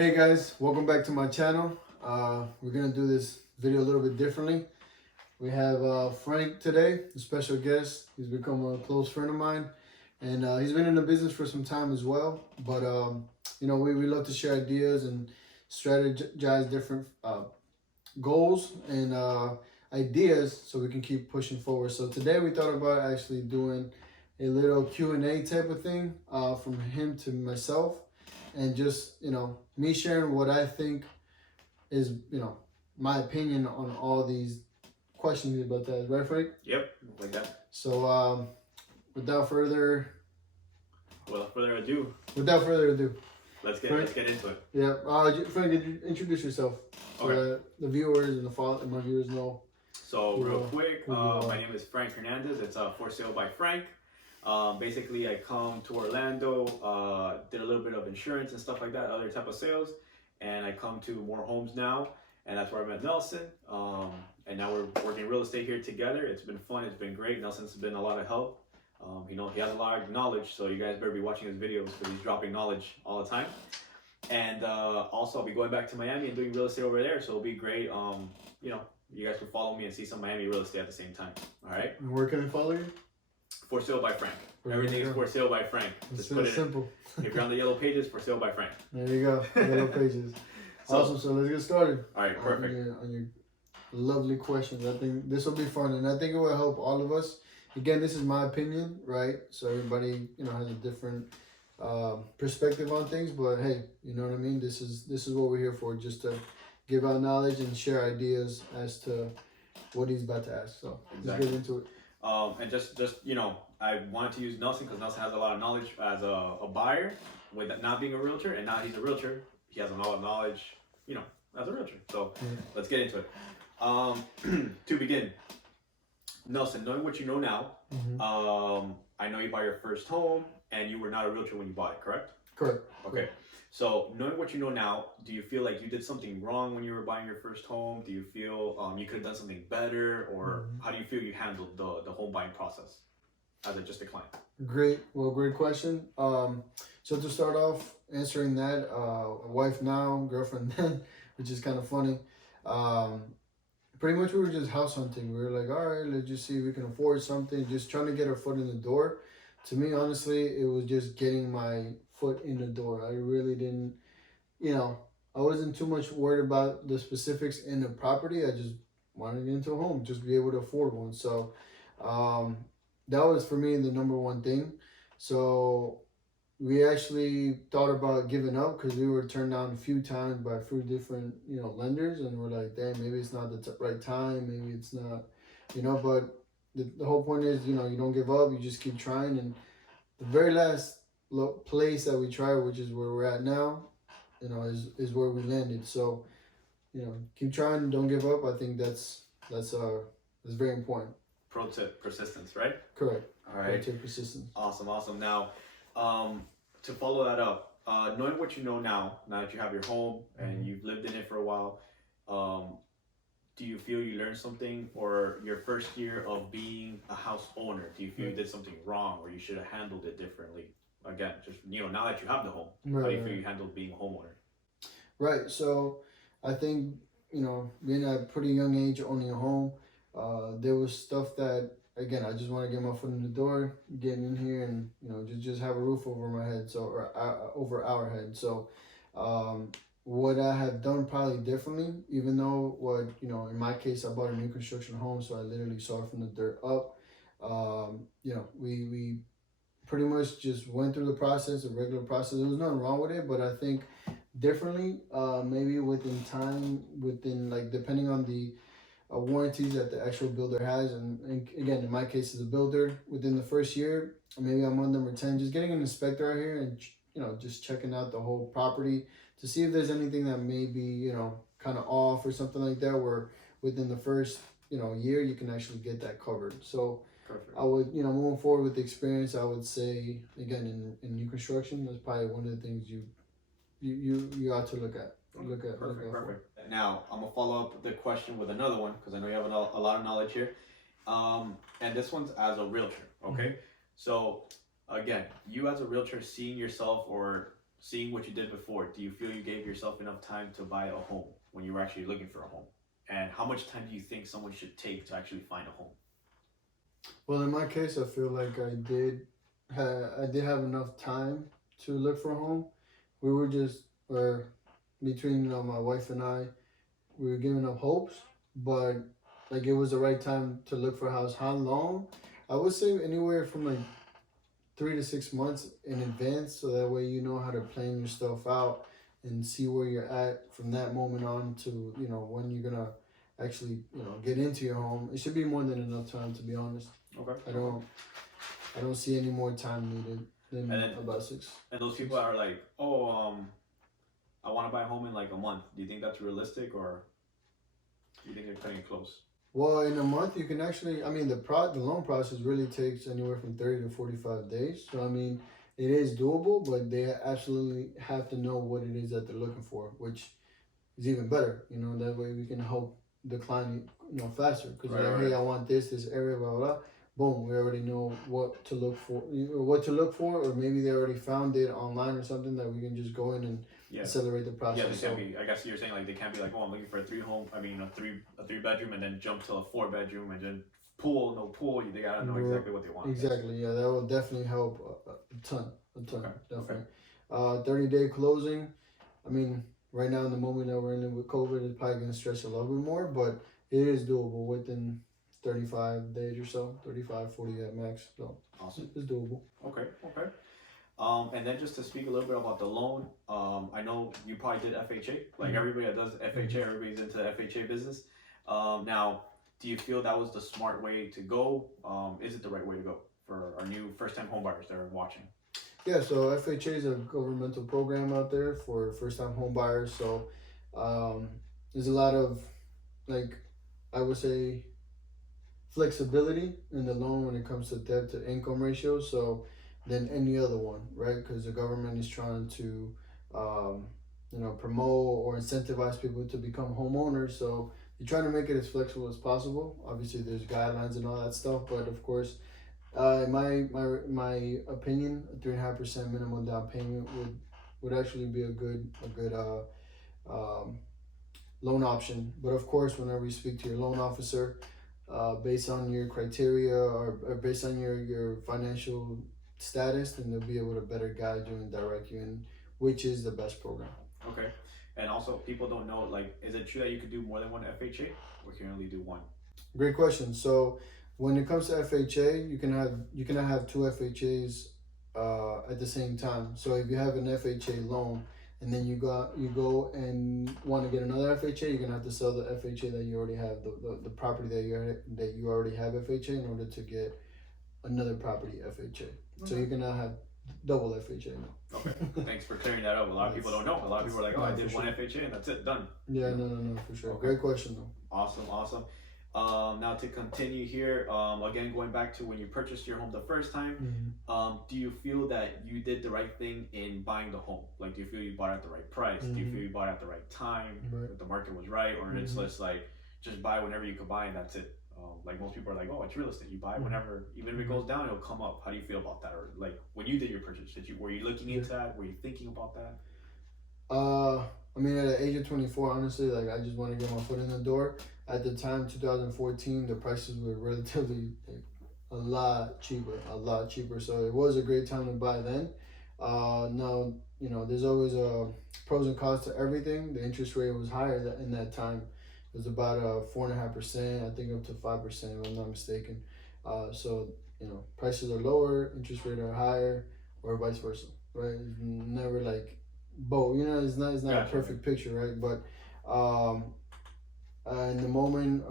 Hey guys, welcome back to my channel. We're gonna do this video a little bit differently. We have Frank today, a special guest. He's become a close friend of mine, and he's been in the business for some time as well. But we love to share ideas and strategize different goals and ideas so we can keep pushing forward. So today we thought about actually doing a little Q&A type of thing from him to myself, and just me sharing what I think is my opinion on all these questions he's about to ask, right, Frank? Yep, like that. So without further Without further ado, let's get into it. Yeah, Frank, introduce yourself so that the viewers and my viewers know. So real quick, my name is Frank Hernandez. It's For Sale by Frank. Basically, I come to Orlando, did a little bit of insurance and stuff like that, other type of sales, and I come to more homes now, and that's where I met Nelson. And now we're working real estate here together. It's been fun. It's been great. Nelson's been a lot of help. He has a lot of knowledge, so you guys better be watching his videos because he's dropping knowledge all the time. And also, I'll be going back to Miami and doing real estate over there, so it'll be great. You guys can follow me and see some Miami real estate at the same time. All right. And where can I follow you? For Sale by Frank. Everything is For Sale by Frank. Just put it simple. If you're on the yellow pages, For Sale by Frank. There you go. Yellow pages. Awesome. So let's get started. All right. Perfect. On your lovely questions. I think this will be fun, and I think it will help all of us. Again, this is my opinion, right? So everybody, has a different perspective on things, but hey, you know what I mean? This is what we're here for, just to give out knowledge and share ideas as to what he's about to ask. So let's get into it. And just I wanted to use Nelson because Nelson has a lot of knowledge as a buyer, with not being a realtor, and now he's a realtor. He has a lot of knowledge, as a realtor. So let's get into it. To begin, Nelson, knowing what you know now, I know you bought your first home, and you were not a realtor when you bought it, correct? Correct. Okay. So knowing what you know now, do you feel like you did something wrong when you were buying your first home? Do you feel you could have done something better, or how do you feel you handled the home buying process as just a client? Great question. So to start off answering that, wife now, girlfriend then, which is kind of funny. Pretty much we were just house hunting. We were like, all right, let's just see if we can afford something, just trying to get our foot in the door. To me, honestly, it was just getting my foot in the door. I really didn't, I wasn't too much worried about the specifics in the property. I just wanted to get into a home, just be able to afford one. So that was for me the number one thing. So we actually thought about giving up because we were turned down a few times by a few different, lenders, and we're like, damn, maybe it's not the right time, maybe it's not, but the whole point is, you don't give up, you just keep trying. And the very last place that we tried, which is where we're at now, is where we landed. So, keep trying, don't give up. I think that's very important. Pro tip, persistence, right? Correct. All right. Pro tip, persistence. Awesome. Now, to follow that up, knowing what you know now that you have your home and you've lived in it for a while, do you feel you learned something, or your first year of being a house owner, do you feel you did something wrong, or you should have handled it differently? Again, just now that you have the home, how do you feel you handled being a homeowner? Right. So I think being at a pretty young age owning a home, there was stuff that, again, I just want to get my foot in the door, getting in here, and just have a roof over my head, or over our head. So what I have done probably differently, even though in my case, I bought a new construction home, so I literally saw it from the dirt up. We pretty much just went through the process, a regular process. There was nothing wrong with it, but I think differently, maybe within time, depending on the warranties that the actual builder has, and again, in my case, as a builder, within the first year, maybe I'm on number 10, just getting an inspector out here and just checking out the whole property to see if there's anything that may be kind of off or something like that, where within the first year you can actually get that covered. So perfect. I would moving forward with the experience, I would say, again, in new construction, that's probably one of the things you ought to look at. Perfect. Now, I'm going to follow up the question with another one, because I know you have a lot of knowledge here. And this one's as a realtor, okay? So, again, you as a realtor, seeing yourself, or seeing what you did before, do you feel you gave yourself enough time to buy a home when you were actually looking for a home? And how much time do you think someone should take to actually find a home? Well, in my case, I feel like I did have enough time to look for a home. We were just, or between my wife and I, we were giving up hopes, but like it was the right time to look for a house. How long? I would say anywhere from like 3 to 6 months in advance, so that way you know how to plan your stuff out and see where you're at from that moment on to when you're gonna actually get into your home. It should be more than enough time, to be honest. Okay. I don't I don't see any more time needed than And then, about six. and those people are like, oh, I want to buy a home in like a month. Do you think that's realistic, or do you think they're cutting it close? Well, in a month you can actually. I mean, the loan process really takes anywhere from 30 to 45 days. So I mean, it is doable, but they absolutely have to know what it is that they're looking for, which is even better. That way we can help the client faster, because Right, hey, right. I want this area, blah blah blah. Boom, we already know what to look for, or maybe they already found it online or something that we can just go in and Yeah. accelerate the Yeah, process. they can't be. I guess you're saying like they can't be like, oh, I'm looking for a three home. I mean, a three bedroom, and then jump to a four bedroom, and then pool, no pool. They gotta know exactly what they want. Exactly. Yeah, that will definitely help a ton, Okay. definitely. 30-day closing. I mean, right now in the moment that we're in with COVID, it's probably gonna stretch a little bit more, but it is doable within 35 days or so, 35, 40 at max. So Awesome. it's doable. Okay. Okay. And then just to speak a little bit about the loan, I know you probably did FHA. Like everybody that does FHA, everybody's into the FHA business. Now, do you feel that was the smart way to go? Is it the right way to go for our new first-time homebuyers that are watching? Yeah, so FHA is a governmental program out there for first-time home buyers. So there's a lot of, like, I would say, flexibility in the loan when it comes to debt to income ratio. So than any other one, right? Because the government is trying to, promote or incentivize people to become homeowners. So you're trying to make it as flexible as possible. Obviously, there's guidelines and all that stuff, but of course, in my opinion, a 3.5% minimum down payment would actually be a good loan option. But of course, whenever you speak to your loan officer, based on your criteria or based on your financial status, then they'll be able to better guide you and direct you in which is the best program. Okay. And also, people don't know, like, is it true that you could do more than one FHA, or can you only do one? Great question. So when it comes to FHA, you cannot have two FHAs at the same time. So if you have an FHA loan and then you go and want to get another FHA, you're gonna have to sell the FHA that you already have, the property that you already have FHA, in order to get another property FHA. So you're gonna have double FHA now. Okay, thanks for clearing that up. A lot of people don't know. A lot of people are like, oh, I did one FHA and that's it, done. Yeah, no, for sure. Okay. Great question though. Awesome. Now to continue here, again, going back to when you purchased your home the first time, do you feel that you did the right thing in buying the home? Like, do you feel you bought it at the right price? Do you feel you bought it at the right time? That the market was right? Or it's just like, just buy whenever you could buy and that's it? Like most people are like, oh, it's real estate. You buy whenever, even if it goes down, it'll come up. How do you feel about that? Or like when you did your purchase, were you looking into that? Were you thinking about that? I mean, at the age of 24, honestly, like I just want to get my foot in the door. At the time, 2014, the prices were relatively a lot cheaper. So it was a great time to buy then. Now, there's always pros and cons to everything. The interest rate was higher in that time. It was about 4.5%, I think up to 5%, if I'm not mistaken. So prices are lower, interest rates are higher, or vice versa, right? It's never like both. It's not a perfect picture, right? But in the moment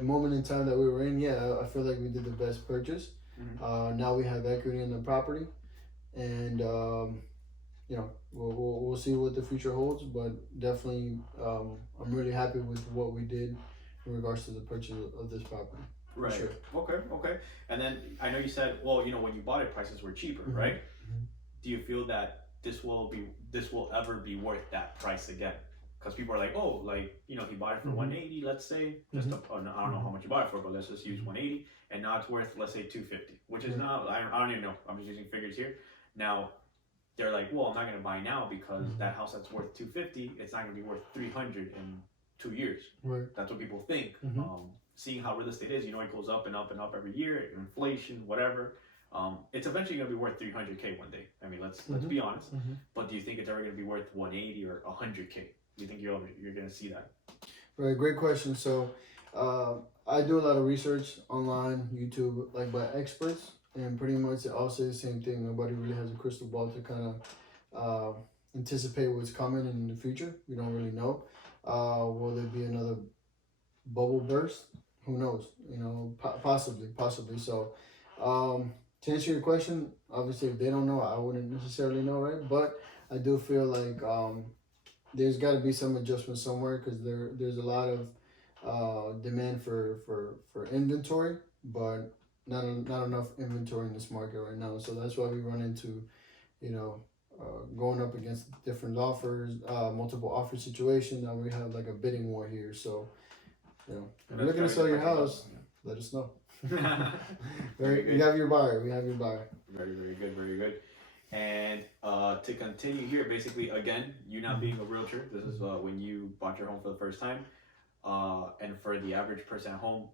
moment in time that we were in, I feel like we did the best purchase. Now we have equity in the property, and we'll see what the future holds, but definitely I'm really happy with what we did in regards to the purchase of this property. Right. Sure. Okay. And then I know you said, well, when you bought it, prices were cheaper, right? Do you feel that this will ever be worth that price again? Because people are like, oh, like, he bought it for 180, let's say, I don't know how much you bought it for, but let's just use 180, and now it's worth, let's say, 250, which is not, I don't even know, I'm just using figures here. Now, they're like, well, I'm not gonna buy now because Mm-hmm. that house that's worth 250, it's not gonna be worth 300 in 2 years. Right. That's what people think. Mm-hmm. Seeing how real estate is, it goes up and up and up every year, inflation, whatever. It's eventually gonna be worth 300K one day. I mean, let's be honest. Mm-hmm. But do you think it's ever gonna be worth 180 or 100K? Do you think you're gonna see that? Right, great question. So, I do a lot of research online, YouTube, like by experts, and pretty much they all say the same thing. Nobody really has a crystal ball to kind of anticipate what's coming in the future. We don't really know. Will there be another bubble burst? Who knows? Possibly. So, to answer your question, obviously, if they don't know, I wouldn't necessarily know, right? But I do feel like there's got to be some adjustment somewhere because there's a lot of demand for inventory, but not enough inventory in this market right now. So that's why we run into you know going up against different offers, multiple offer situation. Now we have like a bidding war here. So if you're looking to sell your house, let us know. Very good. We have your buyer. We have your buyer. Very, very good, very good. And to continue here, basically, again, you not being a realtor, this is when you bought your home for the first time. And for the average person at home,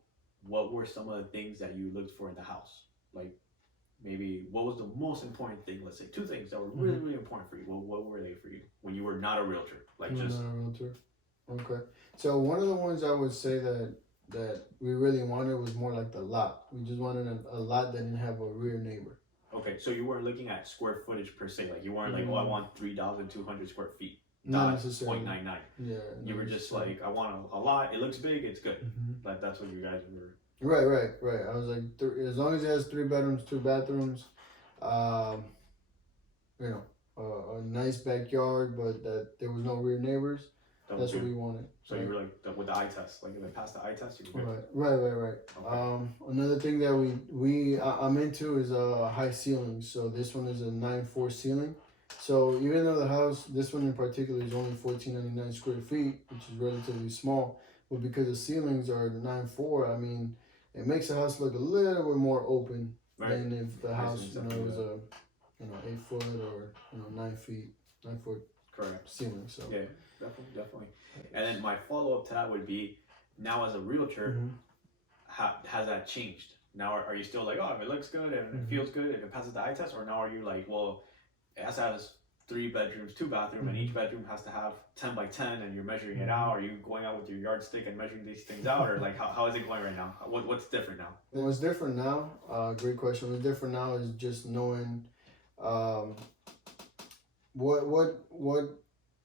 what were some of the things that you looked for in the house? Like maybe what was the most important thing? Let's say two things that were really, really important for you. What were they for you when you were not a realtor? Like just not a realtor. Okay. So one of the ones I would say that we really wanted was more like the lot. We just wanted a lot that didn't have a rear neighbor. Okay, so you weren't looking at square footage per se. Like you weren't like, oh, I want 3,200 square feet. Not That's necessarily. 0.99. Yeah. You were just like, I want a lot. It looks big. It's good. Like that's what you guys were. Right. I was like, as long as it has 3 bedrooms, 2 bathrooms, um, a nice backyard, but that there was no rear neighbors. That's what we wanted. So you were like with the eye test, like if it passed the eye test, you were good. Right. Okay. Another thing that I'm into is high ceilings. So this one is a 9'4" ceiling. So even though the house, this one in particular, is only 1,499 square feet, which is relatively small, but because the ceilings are 9'4", I mean, it makes the house look a little bit more open than if the house, was a 8 foot or 9 foot Correct. ceiling. So yeah, definitely. And then my follow up to that would be, now as a realtor, has that changed? Now are you still like, oh, if it looks good and it feels good, if it passes the eye test, or now are you like, well, it has to have 3 bedrooms, 2 bathrooms, and each bedroom has to have 10 by 10, and you're measuring it out? Are you going out with your yardstick and measuring these things out, or like how is it going right now? What's different now? What's different now? Great question. What's different now is just knowing what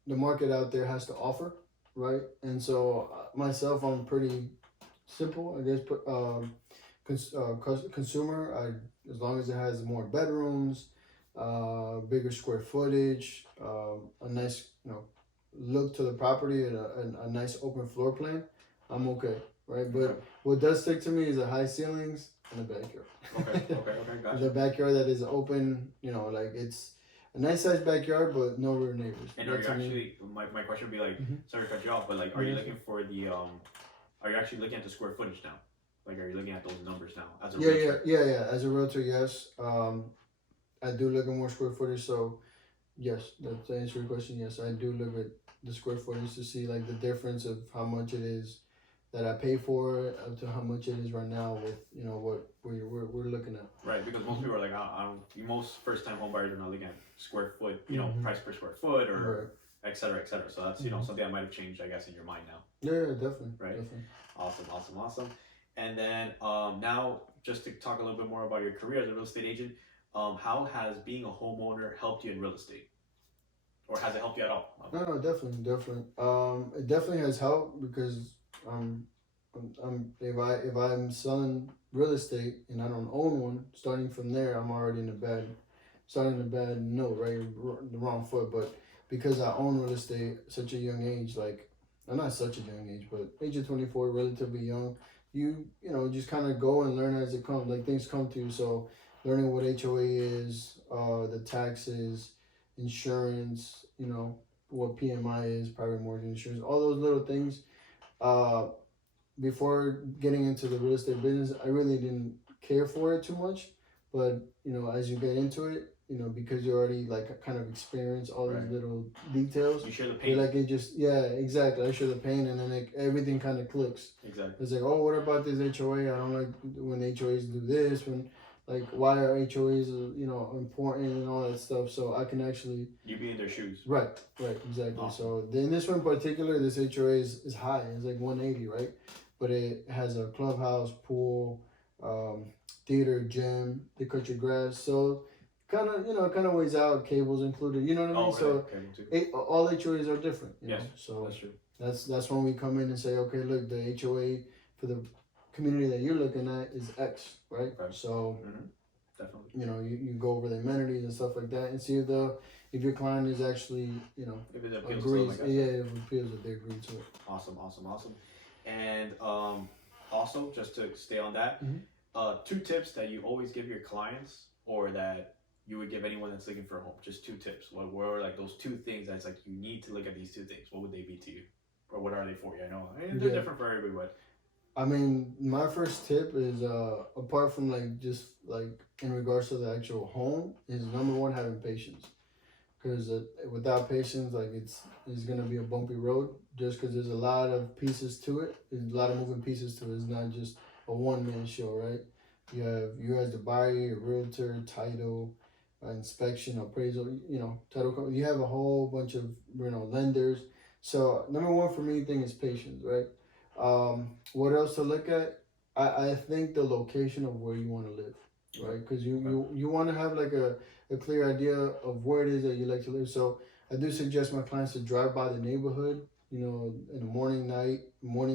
the market out there has to offer, right? And so myself, I'm pretty simple, I guess. Consumer. As long as it has more bedrooms, bigger square footage, a nice look to the property, and a nice open floor plan, I'm okay, right? But what does stick to me is the high ceilings and the backyard. Okay, gotcha. The backyard that is open, like it's a nice sized backyard, but no rear neighbors. And are you actually, my question would be like, sorry to cut you off, but like, are you looking for the, are you actually looking at the square footage now? Like, are you looking at those numbers now as a realtor? Yeah. As a realtor, yes. I do look at more square footage. So, yes, to answer your question, yes, I do look at the square footage to see like the difference of how much it is that I pay for it up to how much it is right now with what we're looking at. Right, because most people are like, most first time home buyers are not looking at square foot, price per square foot or et cetera. So that's something that might have changed, I guess, in your mind now. Yeah, definitely. Right. Definitely. Awesome. And then now, just to talk a little bit more about your career as a real estate agent, how has being a homeowner helped you in real estate, or has it helped you at all? No, definitely. It definitely has helped because if I'm selling real estate and I don't own one, starting from there, I'm already in a bad note, right? The wrong foot. But because I own real estate at such a young age, like, I'm not such a young age, but age of 24, relatively young, you just kind of go and learn as it comes, like things come to you. So learning what HOA is, the taxes, insurance, what PMI is, private mortgage insurance, all those little things. Before getting into the real estate business, I really didn't care for it too much. But as you get into it, because you already like kind of experience all these Right. little details. You share the You're pain. like, it just, yeah, exactly. I show the pain, and then everything kind of clicks. Exactly. It's like, oh, what about this HOA? I don't like when HOAs do this. When like, why are HOAs important and all that stuff? So I can actually You be in their shoes. right, exactly. Awesome. So in this one in particular, this HOA is high. It's like 180, right? But it has a clubhouse, pool, um, theater, gym. They cut your grass, so kind of weighs out. Cables included. You know what I mean? Oh, really? So all HOAs are different. Yes, so that's true. that's when we come in and say, okay, look, the HOA for the community that you're looking at is X, right? Right. So Definitely. you go over the amenities and stuff like that, and see if your client is actually if it appeals agrees. to them, Yeah, if it appeals that they agree to it. Awesome. And also, just to stay on that, Mhm. 2 tips that you always give your clients, or that you would give anyone that's looking for a home. Just 2 tips. What were like those 2 things that's like you need to look at these 2 things? What would they be to you, or what are they for you? I know they're different for everybody. I mean, my first tip is apart from like just like in regards to the actual home, is number one, having patience. Because without patience, like it's gonna be a bumpy road. Just because there's a lot of pieces to it, there's a lot of moving pieces to it. It's not just a one man show, right? You have you as the buyer, your realtor, title, inspection, appraisal. Title company. You have a whole bunch of lenders. So number one for me thing is patience, right? What else to look at? I think the location of where you want to live, right? Because you want to have like a clear idea of where it is that you like to live. So I do suggest my clients to drive by the neighborhood, in the morning,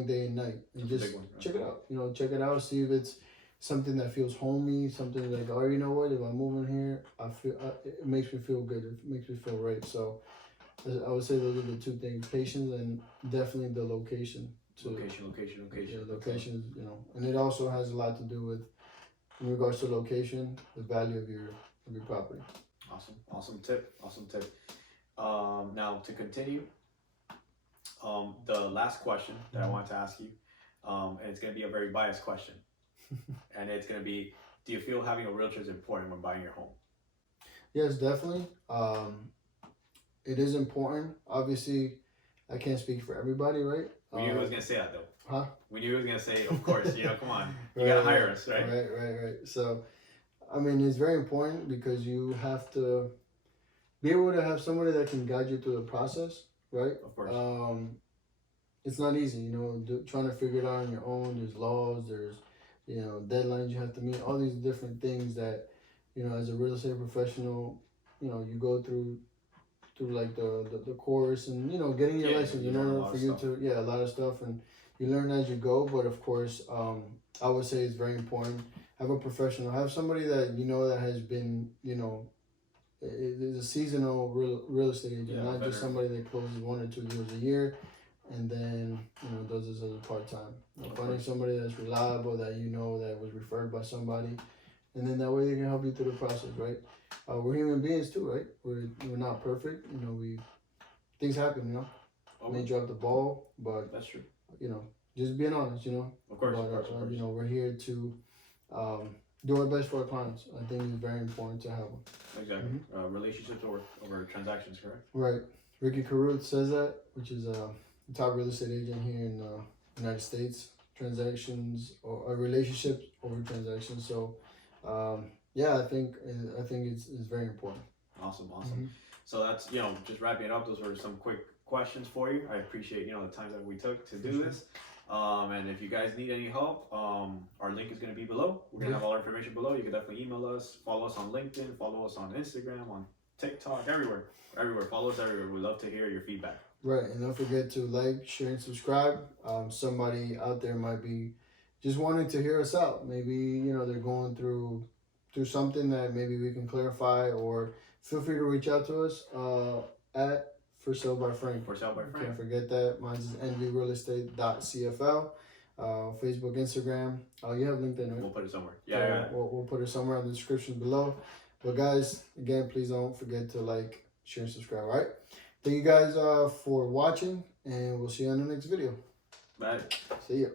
day, and night, and That's just one, right? check it out. Check it out, see if it's something that feels homey, something like, oh, you know what? If I'm moving here, it makes me feel good. It makes me feel right. So I would say those are the 2 things: patience and definitely the location. Location. Yeah, location, and it also has a lot to do with, in regards to location, the value of your property. Awesome tip. Now to continue, the last question that I wanted to ask you, and it's going to be a very biased question, and it's going to be: do you feel having a realtor is important when buying your home? Yes, definitely. It is important. Obviously, I can't speak for everybody, right? We knew he was going to say that, though. Huh? We knew he was going to say, of course, come on. You got to hire us, right? Right. So, I mean, it's very important because you have to be able to have somebody that can guide you through the process, right? Of course. It's not easy, trying to figure it out on your own. There's laws, there's, deadlines you have to meet, all these different things that, as a real estate professional, you go through like the course, and getting your license in order for you to a lot of stuff, and you learn as you go. But of course, I would say it's very important, have a professional, have somebody that that has been is a seasonal real estate agent, not just somebody that closes 1 or 2 deals a year and then does this as a part-time. Finding somebody that's reliable, that that was referred by somebody, and then that way they can help you through the process, right? We're human beings too, right? We're not perfect. Things happen. May drop the ball, but that's true. Just being honest. Of course. We're here to do our best for our clients. I think it's very important to have them. Exactly. Relationships over transactions, correct? Right. Ricky Caruth says that, which is a top real estate agent here in the United States. Transactions or relationships over transactions. So, I think it's very important. Awesome. So that's just wrapping it up. Those were some quick questions for you. I appreciate the time that we took to do this. And if you guys need any help, our link is going to be below. We're going to have all our information below. You can definitely email us, follow us on LinkedIn, follow us on Instagram, on TikTok, everywhere. Follow us everywhere. We'd love to hear your feedback. Right, and don't forget to like, share, and subscribe. Somebody out there might be just wanting to hear us out. Maybe they're going through something that maybe we can clarify, or feel free to reach out to us at For Sale by Frank. Can't forget that. Mine is nvrealestate.cfl. Facebook, Instagram. You have LinkedIn, right? We'll put it somewhere. Yeah. We'll put it somewhere in the description below. But guys, again, please don't forget to like, share, and subscribe. All right. Thank you guys for watching, and we'll see you on the next video. Bye. See ya.